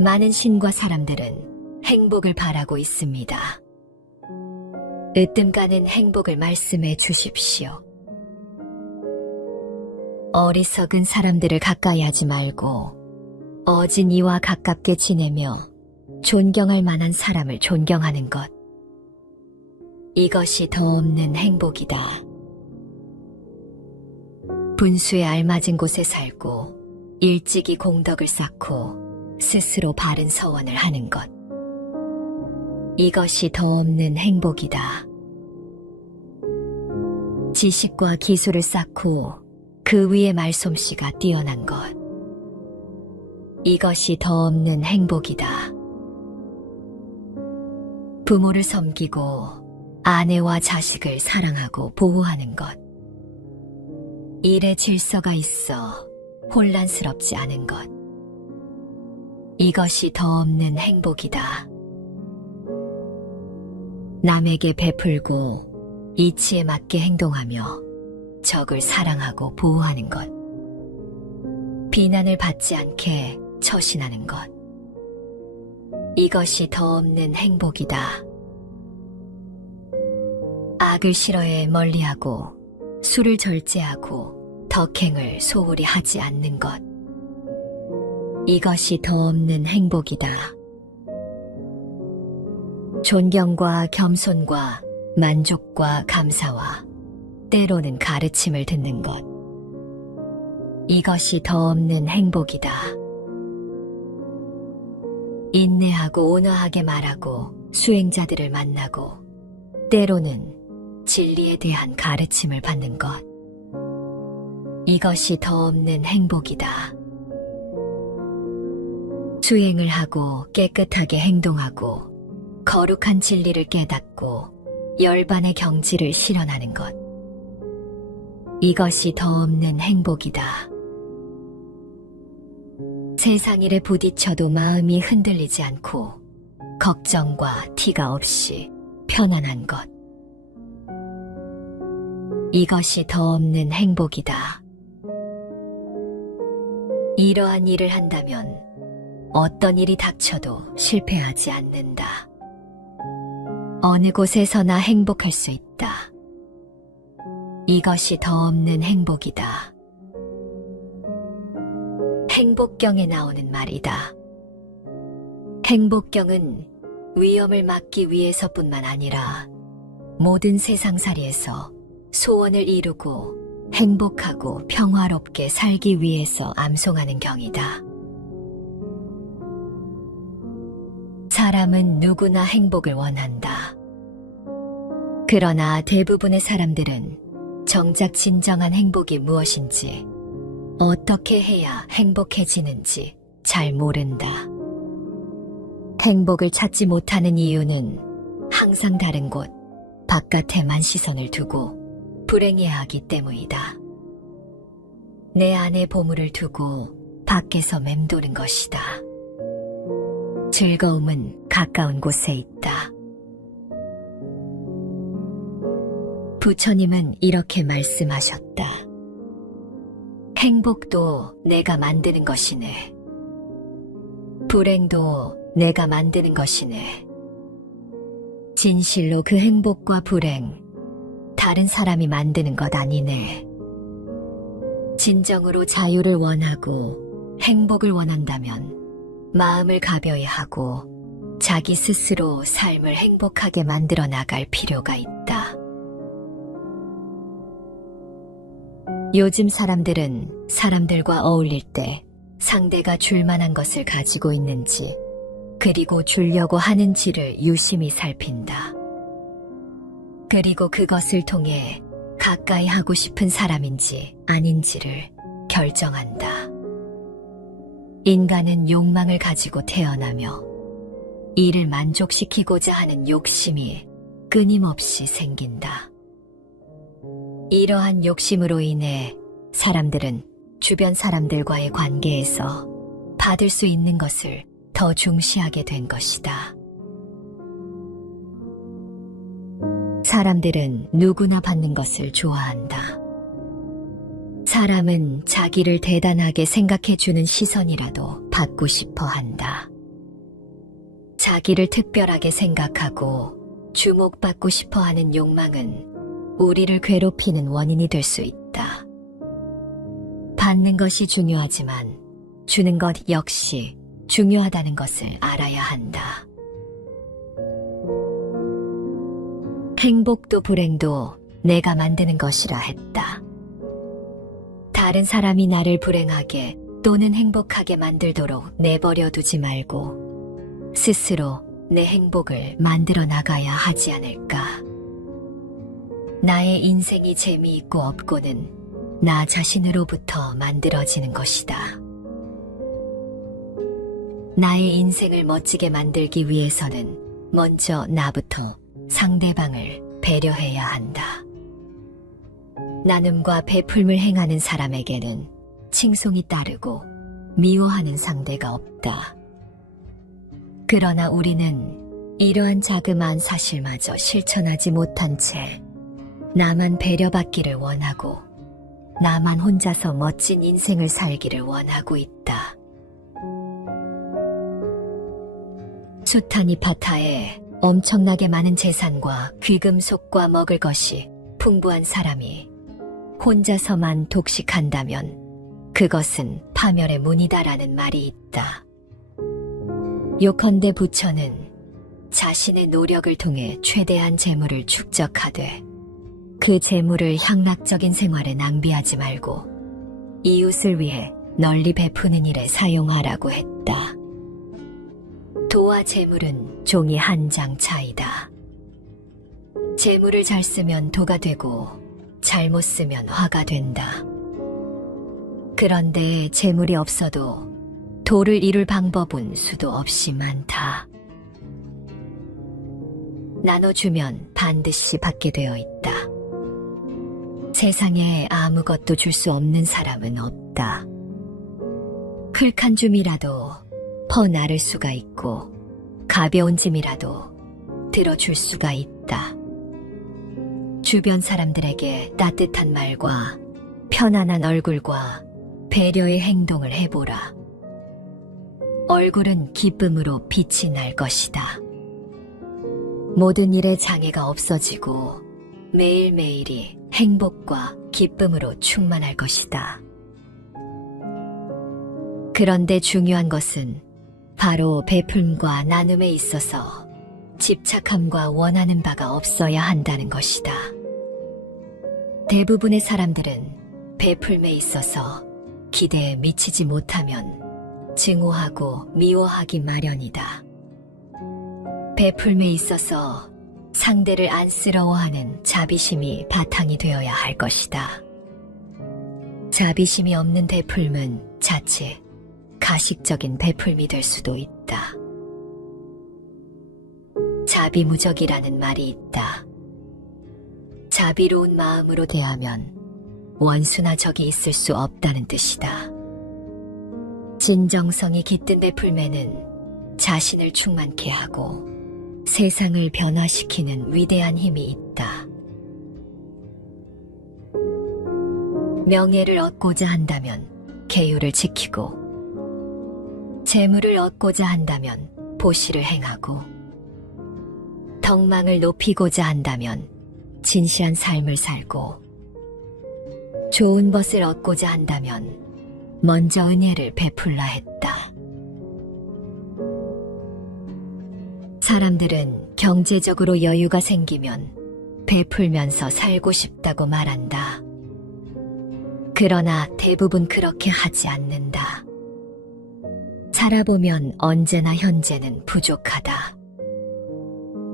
많은 신과 사람들은 행복을 바라고 있습니다. 으뜸가는 행복을 말씀해 주십시오. 어리석은 사람들을 가까이 하지 말고 어진 이와 가깝게 지내며 존경할 만한 사람을 존경하는 것. 이것이 더 없는 행복이다. 분수에 알맞은 곳에 살고 일찍이 공덕을 쌓고 스스로 바른 서원을 하는 것. 이것이 더 없는 행복이다. 지식과 기술을 쌓고 그 위에 말솜씨가 뛰어난 것. 이것이 더 없는 행복이다. 부모를 섬기고 아내와 자식을 사랑하고 보호하는 것. 일에 질서가 있어 혼란스럽지 않은 것. 이것이 더 없는 행복이다. 남에게 베풀고 이치에 맞게 행동하며 적을 사랑하고 보호하는 것. 비난을 받지 않게 처신하는 것. 이것이 더 없는 행복이다. 악을 싫어해 멀리하고 술을 절제하고 덕행을 소홀히 하지 않는 것. 이것이 더 없는 행복이다. 존경과 겸손과 만족과 감사와 때로는 가르침을 듣는 것. 이것이 더 없는 행복이다. 인내하고 온화하게 말하고 수행자들을 만나고 때로는 진리에 대한 가르침을 받는 것. 이것이 더 없는 행복이다. 수행을 하고 깨끗하게 행동하고 거룩한 진리를 깨닫고 열반의 경지를 실현하는 것. 이것이 더 없는 행복이다. 세상 일에 부딪혀도 마음이 흔들리지 않고 걱정과 티가 없이 편안한 것. 이것이 더 없는 행복이다. 이러한 일을 한다면 어떤 일이 닥쳐도 실패하지 않는다. 어느 곳에서나 행복할 수 있다. 이것이 더 없는 행복이다. 행복경에 나오는 말이다. 행복경은 위험을 막기 위해서뿐만 아니라 모든 세상살이에서 소원을 이루고 행복하고 평화롭게 살기 위해서 암송하는 경이다. 사람은 누구나 행복을 원한다. 그러나 대부분의 사람들은 정작 진정한 행복이 무엇인지, 어떻게 해야 행복해지는지 잘 모른다. 행복을 찾지 못하는 이유는 항상 다른 곳, 바깥에만 시선을 두고 불행해하기 때문이다. 내 안에 보물을 두고 밖에서 맴도는 것이다. 즐거움은 가까운 곳에 있다. 부처님은 이렇게 말씀하셨다. 행복도 내가 만드는 것이네. 불행도 내가 만드는 것이네. 진실로 그 행복과 불행, 다른 사람이 만드는 것 아니네. 진정으로 자유를 원하고 행복을 원한다면 마음을 가벼이 하고 자기 스스로 삶을 행복하게 만들어 나갈 필요가 있다. 요즘 사람들은 사람들과 어울릴 때 상대가 줄 만한 것을 가지고 있는지, 그리고 주려고 하는지를 유심히 살핀다. 그리고 그것을 통해 가까이 하고 싶은 사람인지 아닌지를 결정한다. 인간은 욕망을 가지고 태어나며 이를 만족시키고자 하는 욕심이 끊임없이 생긴다. 이러한 욕심으로 인해 사람들은 주변 사람들과의 관계에서 받을 수 있는 것을 더 중시하게 된 것이다. 사람들은 누구나 받는 것을 좋아한다. 사람은 자기를 대단하게 생각해주는 시선이라도 받고 싶어 한다. 자기를 특별하게 생각하고 주목받고 싶어 하는 욕망은 우리를 괴롭히는 원인이 될 수 있다. 받는 것이 중요하지만 주는 것 역시 중요하다는 것을 알아야 한다. 행복도 불행도 내가 만드는 것이라 했다. 다른 사람이 나를 불행하게 또는 행복하게 만들도록 내버려 두지 말고 스스로 내 행복을 만들어 나가야 하지 않을까. 나의 인생이 재미있고 없고는 나 자신으로부터 만들어지는 것이다. 나의 인생을 멋지게 만들기 위해서는 먼저 나부터 상대방을 배려해야 한다. 나눔과 베풀물 행하는 사람에게는 칭송이 따르고 미워하는 상대가 없다. 그러나 우리는 이러한 자그마한 사실마저 실천하지 못한 채 나만 배려받기를 원하고 나만 혼자서 멋진 인생을 살기를 원하고 있다. 숱한 이 바다에 엄청나게 많은 재산과 귀금속과 먹을 것이 풍부한 사람이 혼자서만 독식한다면 그것은 파멸의 문이다라는 말이 있다. 요컨대 부처는 자신의 노력을 통해 최대한 재물을 축적하되 그 재물을 향락적인 생활에 낭비하지 말고 이웃을 위해 널리 베푸는 일에 사용하라고 했다. 도와 재물은 종이 한 장 차이다. 재물을 잘 쓰면 도가 되고 잘못 쓰면 화가 된다. 그런데 재물이 없어도 도를 이룰 방법은 수도 없이 많다. 나눠주면 반드시 받게 되어 있다. 세상에 아무것도 줄 수 없는 사람은 없다. 흙 한 줌이라도 퍼 나를 수가 있고 가벼운 짐이라도 들어줄 수가 있다. 주변 사람들에게 따뜻한 말과 편안한 얼굴과 배려의 행동을 해보라. 얼굴은 기쁨으로 빛이 날 것이다. 모든 일에 장애가 없어지고 매일매일이 행복과 기쁨으로 충만할 것이다. 그런데 중요한 것은 바로 베풀과 나눔에 있어서 집착함과 원하는 바가 없어야 한다는 것이다. 대부분의 사람들은 베풀매 있어서 기대에 미치지 못하면 증오하고 미워하기 마련이다. 베풀매 있어서 상대를 안쓰러워하는 자비심이 바탕이 되어야 할 것이다. 자비심이 없는 베풀은 자칫 가식적인 베풀미 될 수도 있다. 자비무적이라는 말이 있다. 자비로운 마음으로 대하면 원수나 적이 있을 수 없다는 뜻이다. 진정성이 깃든 베풀매는 자신을 충만케 하고 세상을 변화시키는 위대한 힘이 있다. 명예를 얻고자 한다면 계율을 지키고 재물을 얻고자 한다면 보시를 행하고 덕망을 높이고자 한다면 진시한 삶을 살고 좋은 것을 얻고자 한다면 먼저 은혜를 베풀라 했다. 사람들은 경제적으로 여유가 생기면 베풀면서 살고 싶다고 말한다. 그러나 대부분 그렇게 하지 않는다. 살아보면 언제나 현재는 부족하다.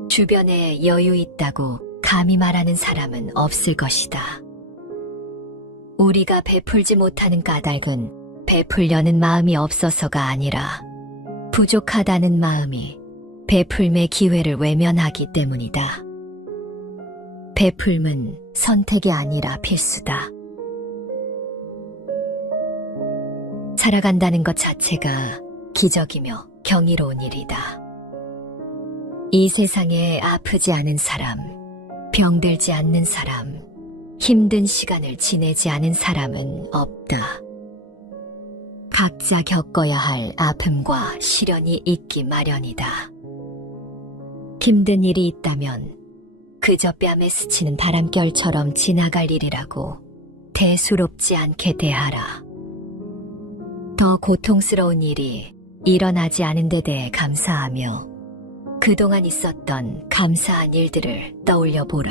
주변에 여유 있다고 감히 말하는 사람은 없을 것이다. 우리가 베풀지 못하는 까닭은 베풀려는 마음이 없어서가 아니라 부족하다는 마음이 베풀매 기회를 외면하기 때문이다. 베풀은 선택이 아니라 필수다. 살아간다는 것 자체가 기적이며 경이로운 일이다. 이 세상에 아프지 않은 사람, 병들지 않는 사람, 힘든 시간을 지내지 않은 사람은 없다. 각자 겪어야 할 아픔과 시련이 있기 마련이다. 힘든 일이 있다면 그저 뺨에 스치는 바람결처럼 지나갈 일이라고 대수롭지 않게 대하라. 더 고통스러운 일이 일어나지 않은 데 대해 감사하며 그동안 있었던 감사한 일들을 떠올려 보라.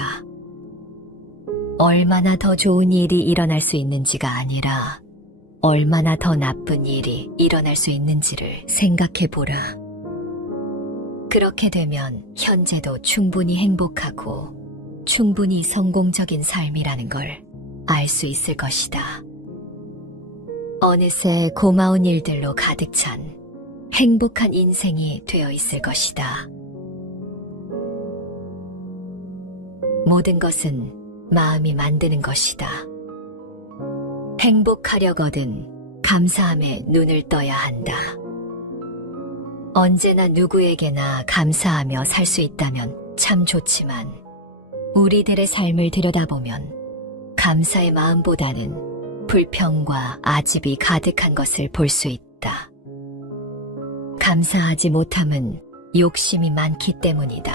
얼마나 더 좋은 일이 일어날 수 있는지가 아니라 얼마나 더 나쁜 일이 일어날 수 있는지를 생각해 보라. 그렇게 되면 현재도 충분히 행복하고 충분히 성공적인 삶이라는 걸 알 수 있을 것이다. 어느새 고마운 일들로 가득 찬 행복한 인생이 되어 있을 것이다. 모든 것은 마음이 만드는 것이다. 행복하려거든 감사함에 눈을 떠야 한다. 언제나 누구에게나 감사하며 살 수 있다면 참 좋지만 우리들의 삶을 들여다보면 감사의 마음보다는 불평과 아집이 가득한 것을 볼 수 있다. 감사하지 못함은 욕심이 많기 때문이다.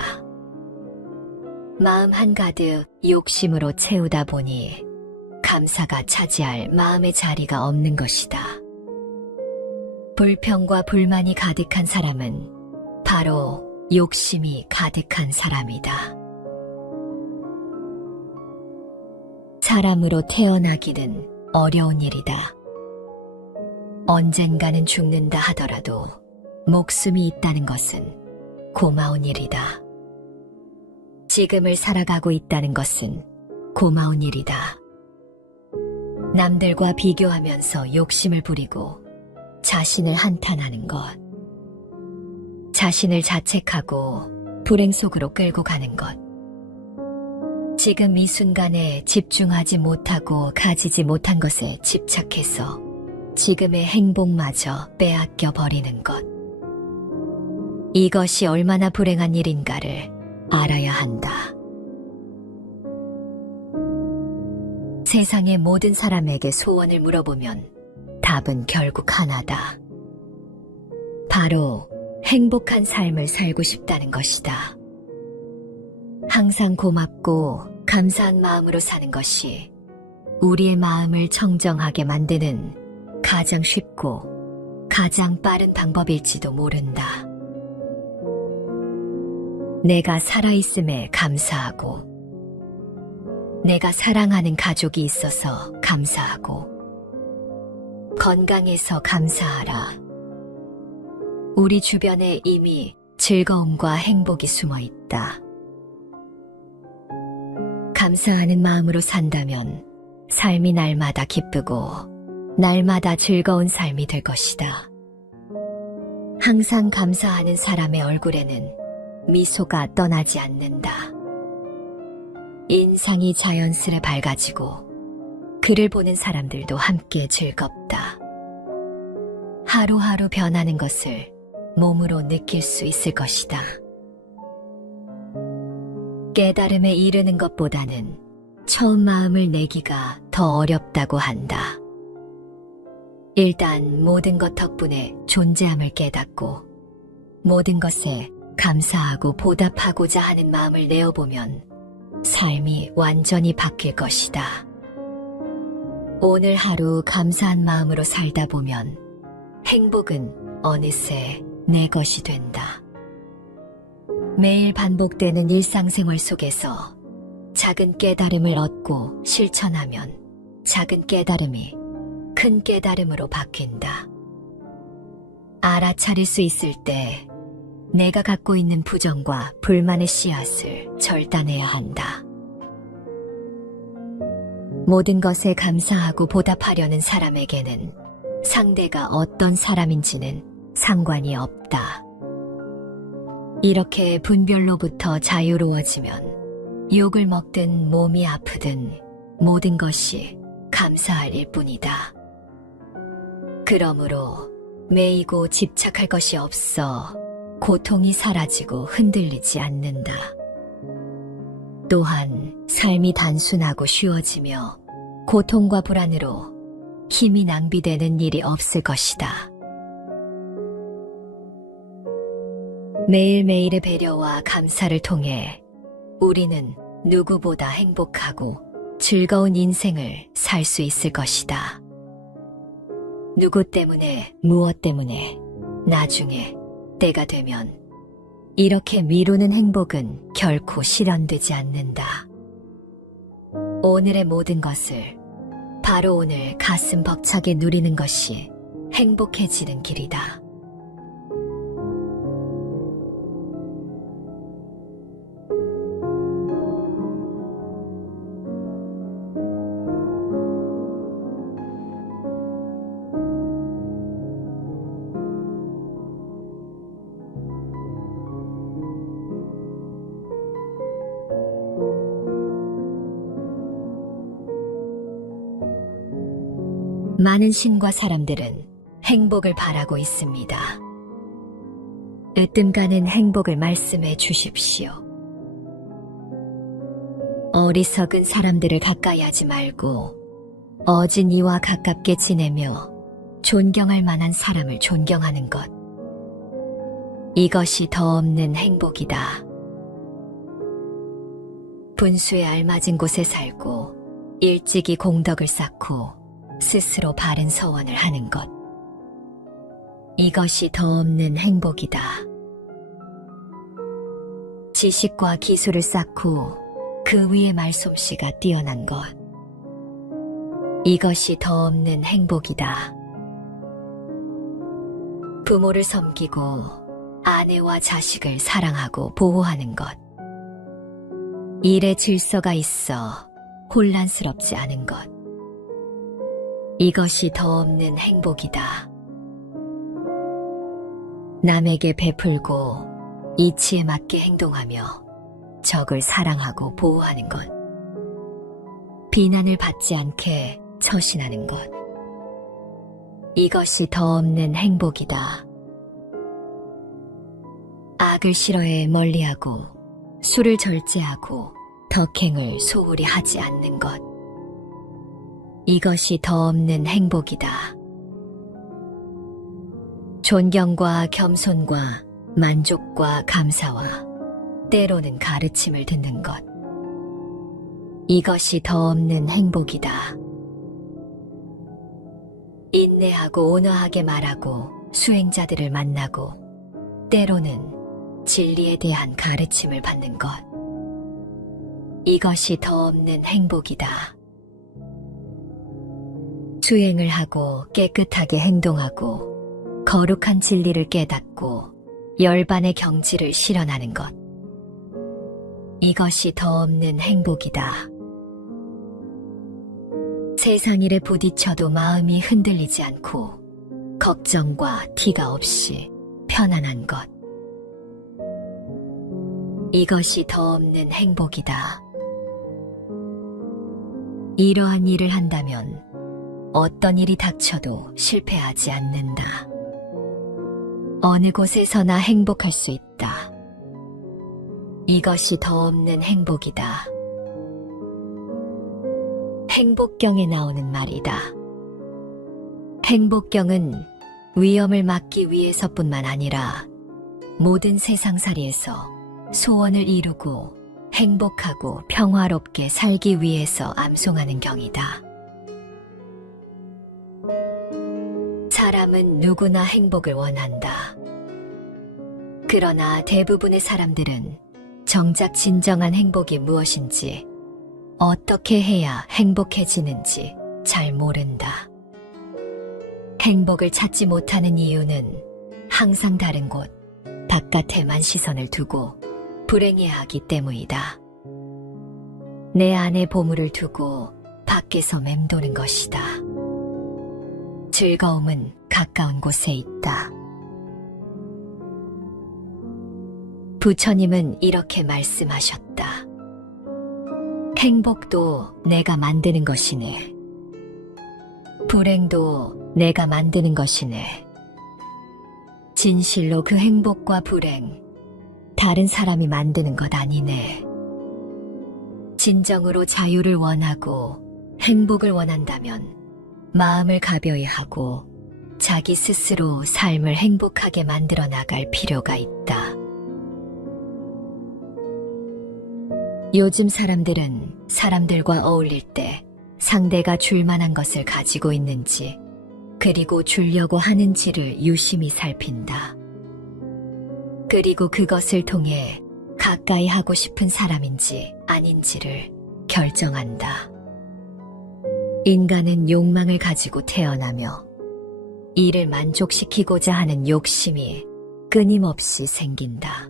마음 한가득 욕심으로 채우다 보니 감사가 차지할 마음의 자리가 없는 것이다. 불평과 불만이 가득한 사람은 바로 욕심이 가득한 사람이다. 사람으로 태어나기는 어려운 일이다. 언젠가는 죽는다 하더라도 목숨이 있다는 것은 고마운 일이다. 지금을 살아가고 있다는 것은 고마운 일이다. 남들과 비교하면서 욕심을 부리고 자신을 한탄하는 것, 자신을 자책하고 불행 속으로 끌고 가는 것, 지금 이 순간에 집중하지 못하고 가지지 못한 것에 집착해서 지금의 행복마저 빼앗겨 버리는 것, 이것이 얼마나 불행한 일인가를 알아야 한다. 세상의 모든 사람에게 소원을 물어보면 답은 결국 하나다. 바로 행복한 삶을 살고 싶다는 것이다. 항상 고맙고 감사한 마음으로 사는 것이 우리의 마음을 청정하게 만드는 가장 쉽고 가장 빠른 방법일지도 모른다. 내가 살아있음에 감사하고, 내가 사랑하는 가족이 있어서 감사하고, 건강해서 감사하라. 우리 주변에 이미 즐거움과 행복이 숨어 있다. 감사하는 마음으로 산다면 삶이 날마다 기쁘고 날마다 즐거운 삶이 될 것이다. 항상 감사하는 사람의 얼굴에는 미소가 떠나지 않는다. 인상이 자연스레 밝아지고 그를 보는 사람들도 함께 즐겁다. 하루하루 변하는 것을 몸으로 느낄 수 있을 것이다. 깨달음에 이르는 것보다는 처음 마음을 내기가 더 어렵다고 한다. 일단 모든 것 덕분에 존재함을 깨닫고 모든 것에 감사하고 보답하고자 하는 마음을 내어보면 삶이 완전히 바뀔 것이다. 오늘 하루 감사한 마음으로 살다 보면 행복은 어느새 내 것이 된다. 매일 반복되는 일상생활 속에서 작은 깨달음을 얻고 실천하면 작은 깨달음이 큰 깨달음으로 바뀐다. 알아차릴 수 있을 때 내가 갖고 있는 부정과 불만의 씨앗을 절단해야 한다. 모든 것에 감사하고 보답하려는 사람에게는 상대가 어떤 사람인지는 상관이 없다. 이렇게 분별로부터 자유로워지면 욕을 먹든 몸이 아프든 모든 것이 감사할 일뿐이다. 그러므로 매이고 집착할 것이 없어 고통이 사라지고 흔들리지 않는다. 또한 삶이 단순하고 쉬워지며 고통과 불안으로 힘이 낭비되는 일이 없을 것이다. 매일매일의 배려와 감사를 통해 우리는 누구보다 행복하고 즐거운 인생을 살 수 있을 것이다. 누구 때문에, 무엇 때문에, 나중에, 때가 되면 이렇게 미루는 행복은 결코 실현되지 않는다. 오늘의 모든 것을 바로 오늘 가슴 벅차게 누리는 것이 행복해지는 길이다. 많은 신과 사람들은 행복을 바라고 있습니다. 으뜸가는 행복을 말씀해 주십시오. 어리석은 사람들을 가까이 하지 말고 어진 이와 가깝게 지내며 존경할 만한 사람을 존경하는 것. 이것이 더 없는 행복이다. 분수에 알맞은 곳에 살고 일찍이 공덕을 쌓고 스스로 바른 서원을 하는 것. 이것이 더 없는 행복이다. 지식과 기술을 쌓고 그 위에 말솜씨가 뛰어난 것. 이것이 더 없는 행복이다. 부모를 섬기고 아내와 자식을 사랑하고 보호하는 것. 일에 질서가 있어 혼란스럽지 않은 것. 이것이 더 없는 행복이다. 남에게 베풀고 이치에 맞게 행동하며 적을 사랑하고 보호하는 것. 비난을 받지 않게 처신하는 것. 이것이 더 없는 행복이다. 악을 싫어해 멀리하고 술을 절제하고 덕행을 소홀히 하지 않는 것. 이것이 더 없는 행복이다. 존경과 겸손과 만족과 감사와 때로는 가르침을 듣는 것. 이것이 더 없는 행복이다. 인내하고 온화하게 말하고 수행자들을 만나고 때로는 진리에 대한 가르침을 받는 것. 이것이 더 없는 행복이다. 수행을 하고 깨끗하게 행동하고 거룩한 진리를 깨닫고 열반의 경지를 실현하는 것. 이것이 더 없는 행복이다. 세상 일에 부딪혀도 마음이 흔들리지 않고 걱정과 티가 없이 편안한 것. 이것이 더 없는 행복이다. 이러한 일을 한다면 어떤 일이 닥쳐도 실패하지 않는다. 어느 곳에서나 행복할 수 있다. 이것이 더 없는 행복이다. 행복경에 나오는 말이다. 행복경은 위험을 막기 위해서뿐만 아니라 모든 세상살이에서 소원을 이루고 행복하고 평화롭게 살기 위해서 암송하는 경이다. 사람은 누구나 행복을 원한다. 그러나 대부분의 사람들은 정작 진정한 행복이 무엇인지, 어떻게 해야 행복해지는지 잘 모른다. 행복을 찾지 못하는 이유는 항상 다른 곳, 바깥에만 시선을 두고 불행해하기 때문이다. 내 안에 보물을 두고 밖에서 맴도는 것이다. 즐거움은 가까운 곳에 있다. 부처님은 이렇게 말씀하셨다. 행복도 내가 만드는 것이네. 불행도 내가 만드는 것이네. 진실로 그 행복과 불행, 다른 사람이 만드는 것 아니네. 진정으로 자유를 원하고 행복을 원한다면 마음을 가벼이 하고 자기 스스로 삶을 행복하게 만들어 나갈 필요가 있다. 요즘 사람들은 사람들과 어울릴 때 상대가 줄 만한 것을 가지고 있는지, 그리고 주려고 하는지를 유심히 살핀다. 그리고 그것을 통해 가까이 하고 싶은 사람인지 아닌지를 결정한다. 인간은 욕망을 가지고 태어나며 이를 만족시키고자 하는 욕심이 끊임없이 생긴다.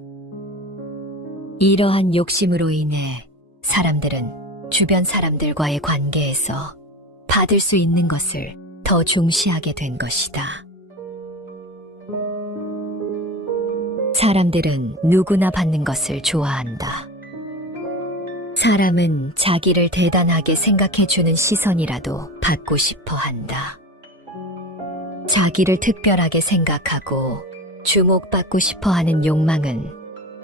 이러한 욕심으로 인해 사람들은 주변 사람들과의 관계에서 받을 수 있는 것을 더 중시하게 된 것이다. 사람들은 누구나 받는 것을 좋아한다. 사람은 자기를 대단하게 생각해주는 시선이라도 받고 싶어 한다. 자기를 특별하게 생각하고 주목받고 싶어 하는 욕망은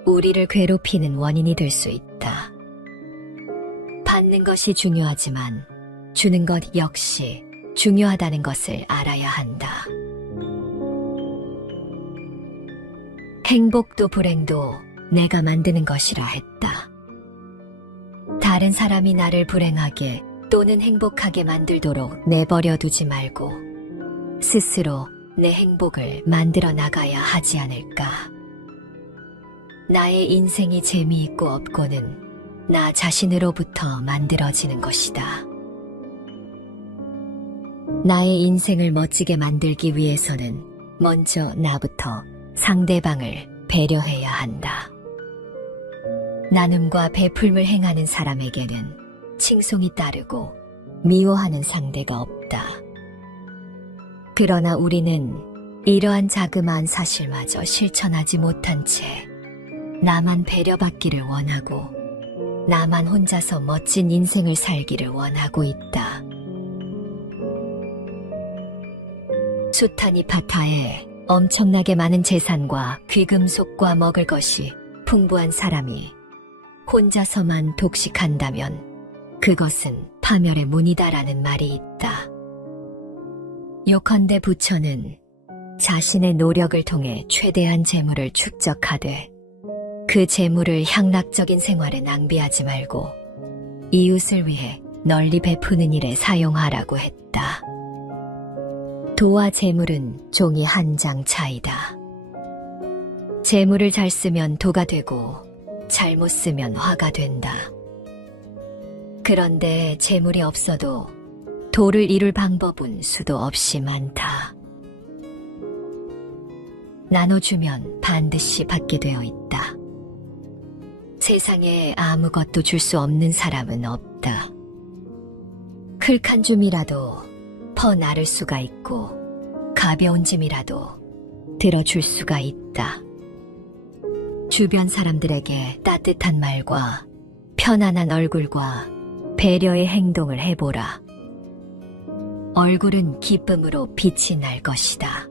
우리를 괴롭히는 원인이 될 수 있다. 받는 것이 중요하지만 주는 것 역시 중요하다는 것을 알아야 한다. 행복도 불행도 내가 만드는 것이라 했다. 다른 사람이 나를 불행하게 또는 행복하게 만들도록 내버려 두지 말고 스스로 내 행복을 만들어 나가야 하지 않을까. 나의 인생이 재미있고 없고는 나 자신으로부터 만들어지는 것이다. 나의 인생을 멋지게 만들기 위해서는 먼저 나부터 상대방을 배려해야 한다. 나눔과 베풀물 행하는 사람에게는 칭송이 따르고 미워하는 상대가 없다. 그러나 우리는 이러한 자그마한 사실마저 실천하지 못한 채 나만 배려받기를 원하고 나만 혼자서 멋진 인생을 살기를 원하고 있다. 숱한 이 바다에 엄청나게 많은 재산과 귀금속과 먹을 것이 풍부한 사람이 혼자서만 독식한다면 그것은 파멸의 문이다라는 말이 있다. 요컨대 부처는 자신의 노력을 통해 최대한 재물을 축적하되 그 재물을 향락적인 생활에 낭비하지 말고 이웃을 위해 널리 베푸는 일에 사용하라고 했다. 도와 재물은 종이 한 장 차이다. 재물을 잘 쓰면 도가 되고 잘못 쓰면 화가 된다. 그런데 재물이 없어도 도를 이룰 방법은 수도 없이 많다. 나눠주면 반드시 받게 되어 있다. 세상에 아무것도 줄 수 없는 사람은 없다. 클 한 줌이라도 퍼 나를 수가 있고 가벼운 짐이라도 들어줄 수가 있다. 주변 사람들에게 따뜻한 말과 편안한 얼굴과 배려의 행동을 해보라. 얼굴은 기쁨으로 빛이 날 것이다.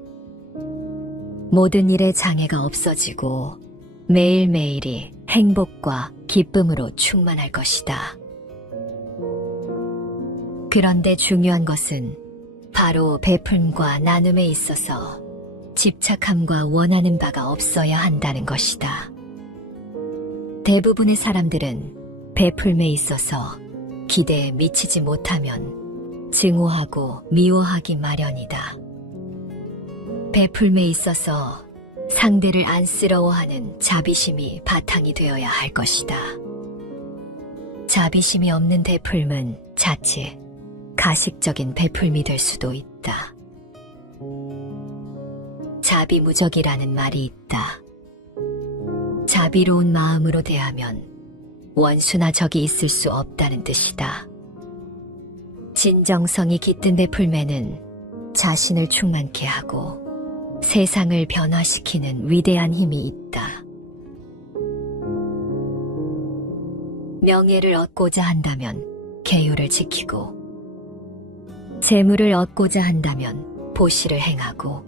모든 일에 장애가 없어지고 매일매일이 행복과 기쁨으로 충만할 것이다. 그런데 중요한 것은 바로 베풀과 나눔에 있어서 집착함과 원하는 바가 없어야 한다는 것이다. 대부분의 사람들은 베풀매 있어서 기대에 미치지 못하면 증오하고 미워하기 마련이다. 베풀매 있어서 상대를 안쓰러워하는 자비심이 바탕이 되어야 할 것이다. 자비심이 없는 베풀은 자칫 가식적인 베풀미 될 수도 있다. 자비무적이라는 말이 있다. 자비로운 마음으로 대하면 원수나 적이 있을 수 없다는 뜻이다. 진정성이 깃든 베풀매는 자신을 충만케 하고 세상을 변화시키는 위대한 힘이 있다. 명예를 얻고자 한다면 계율을 지키고 재물을 얻고자 한다면 보시를 행하고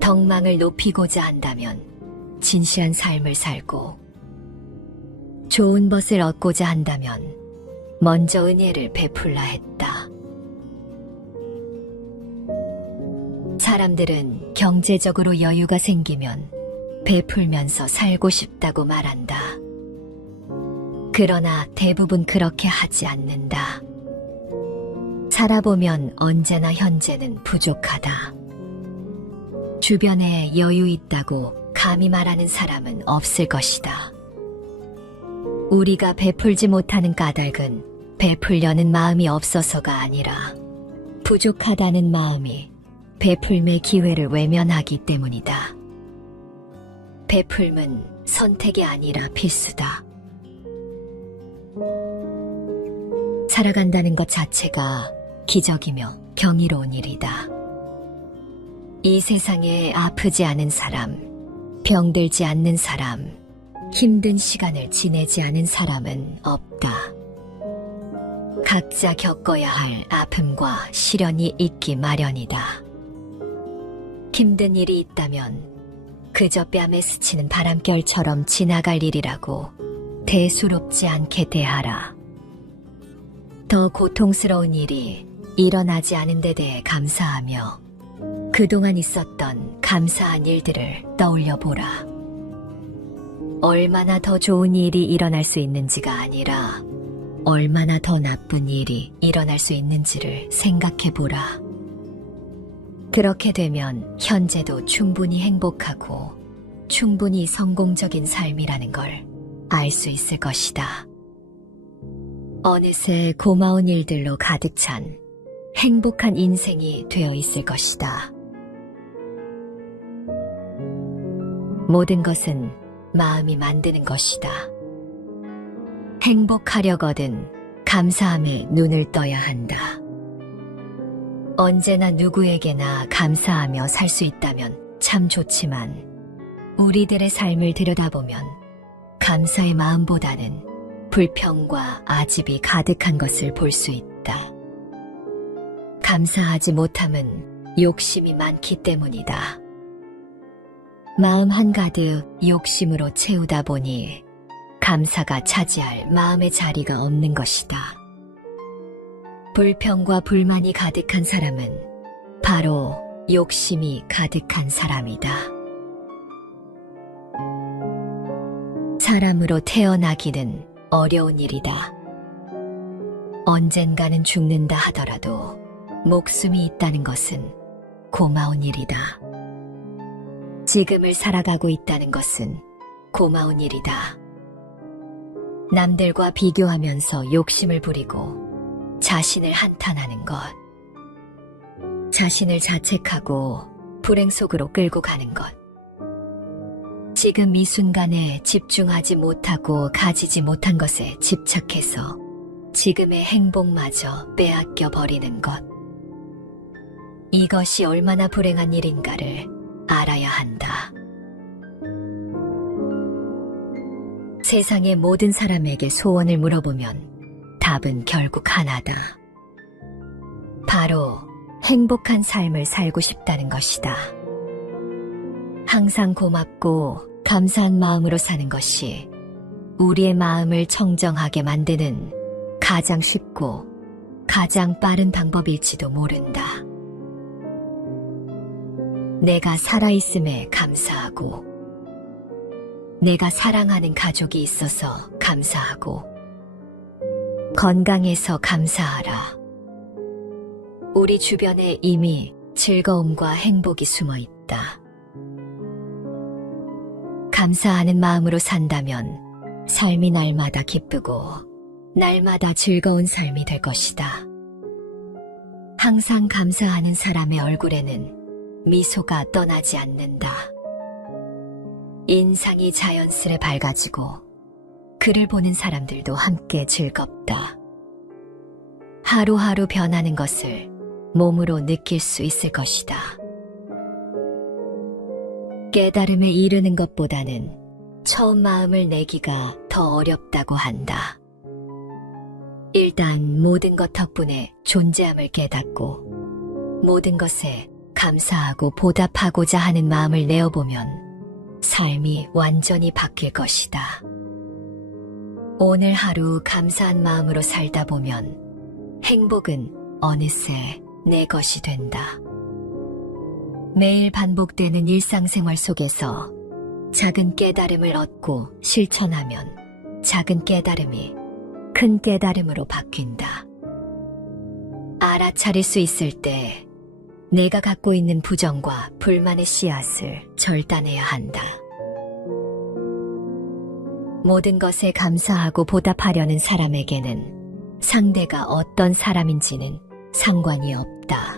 덕망을 높이고자 한다면 진실한 삶을 살고 좋은 것을 얻고자 한다면 먼저 은혜를 베풀라 했다. 사람들은 경제적으로 여유가 생기면 베풀면서 살고 싶다고 말한다. 그러나 대부분 그렇게 하지 않는다. 살아보면 언제나 현재는 부족하다. 주변에 여유 있다고 감히 말하는 사람은 없을 것이다. 우리가 베풀지 못하는 까닭은 베풀려는 마음이 없어서가 아니라 부족하다는 마음이 베풀매 기회를 외면하기 때문이다. 베풀은 선택이 아니라 필수다. 살아간다는 것 자체가 기적이며 경이로운 일이다. 이 세상에 아프지 않은 사람, 병들지 않는 사람, 힘든 시간을 지내지 않은 사람은 없다. 각자 겪어야 할 아픔과 시련이 있기 마련이다. 힘든 일이 있다면 그저 뺨에 스치는 바람결처럼 지나갈 일이라고 대수롭지 않게 대하라. 더 고통스러운 일이 일어나지 않은 데 대해 감사하며 그동안 있었던 감사한 일들을 떠올려 보라. 얼마나 더 좋은 일이 일어날 수 있는지가 아니라 얼마나 더 나쁜 일이 일어날 수 있는지를 생각해 보라. 그렇게 되면 현재도 충분히 행복하고 충분히 성공적인 삶이라는 걸 알 수 있을 것이다. 어느새 고마운 일들로 가득 찬 행복한 인생이 되어 있을 것이다. 모든 것은 마음이 만드는 것이다. 행복하려거든 감사함에 눈을 떠야 한다. 언제나 누구에게나 감사하며 살 수 있다면 참 좋지만 우리들의 삶을 들여다보면 감사의 마음보다는 불평과 아집이 가득한 것을 볼 수 있다. 감사하지 못함은 욕심이 많기 때문이다. 마음 한가득 욕심으로 채우다 보니 감사가 차지할 마음의 자리가 없는 것이다. 불평과 불만이 가득한 사람은 바로 욕심이 가득한 사람이다. 사람으로 태어나기는 어려운 일이다. 언젠가는 죽는다 하더라도 목숨이 있다는 것은 고마운 일이다. 지금을 살아가고 있다는 것은 고마운 일이다. 남들과 비교하면서 욕심을 부리고 자신을 한탄하는 것, 자신을 자책하고 불행 속으로 끌고 가는 것, 지금 이 순간에 집중하지 못하고 가지지 못한 것에 집착해서 지금의 행복마저 빼앗겨 버리는 것, 이것이 얼마나 불행한 일인가를 알아야 한다. 세상의 모든 사람에게 소원을 물어보면 답은 결국 하나다. 바로 행복한 삶을 살고 싶다는 것이다. 항상 고맙고 감사한 마음으로 사는 것이 우리의 마음을 청정하게 만드는 가장 쉽고 가장 빠른 방법일지도 모른다. 내가 살아있음에 감사하고, 내가 사랑하는 가족이 있어서 감사하고, 건강해서 감사하라. 우리 주변에 이미 즐거움과 행복이 숨어 있다. 감사하는 마음으로 산다면 삶이 날마다 기쁘고 날마다 즐거운 삶이 될 것이다. 항상 감사하는 사람의 얼굴에는 미소가 떠나지 않는다. 인상이 자연스레 밝아지고 그를 보는 사람들도 함께 즐겁다. 하루하루 변하는 것을 몸으로 느낄 수 있을 것이다. 깨달음에 이르는 것보다는 처음 마음을 내기가 더 어렵다고 한다. 일단 모든 것 덕분에 존재함을 깨닫고 모든 것에 감사하고 보답하고자 하는 마음을 내어보면 삶이 완전히 바뀔 것이다. 오늘 하루 감사한 마음으로 살다 보면 행복은 어느새 내 것이 된다. 매일 반복되는 일상생활 속에서 작은 깨달음을 얻고 실천하면 작은 깨달음이 큰 깨달음으로 바뀐다. 알아차릴 수 있을 때 내가 갖고 있는 부정과 불만의 씨앗을 절단해야 한다. 모든 것에 감사하고 보답하려는 사람에게는 상대가 어떤 사람인지는 상관이 없다.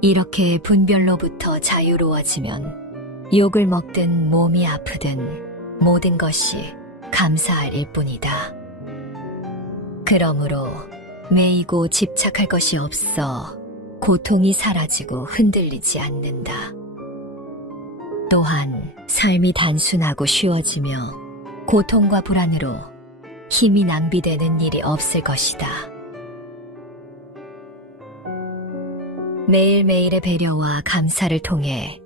이렇게 분별로부터 자유로워지면 욕을 먹든 몸이 아프든 모든 것이 감사할 일뿐이다. 그러므로 매이고 집착할 것이 없어 고통이 사라지고 흔들리지 않는다. 또한 삶이 단순하고 쉬워지며 고통과 불안으로 힘이 낭비되는 일이 없을 것이다. 매일매일의 배려와 감사를 통해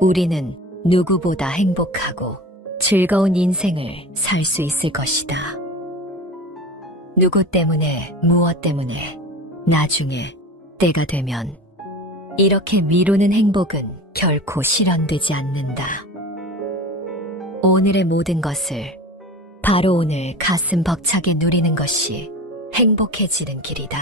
우리는 누구보다 행복하고 즐거운 인생을 살 수 있을 것이다. 누구 때문에, 무엇 때문에, 나중에 때가 되면 이렇게 미루는 행복은 결코 실현되지 않는다. 오늘의 모든 것을 바로 오늘 가슴 벅차게 누리는 것이 행복해지는 길이다.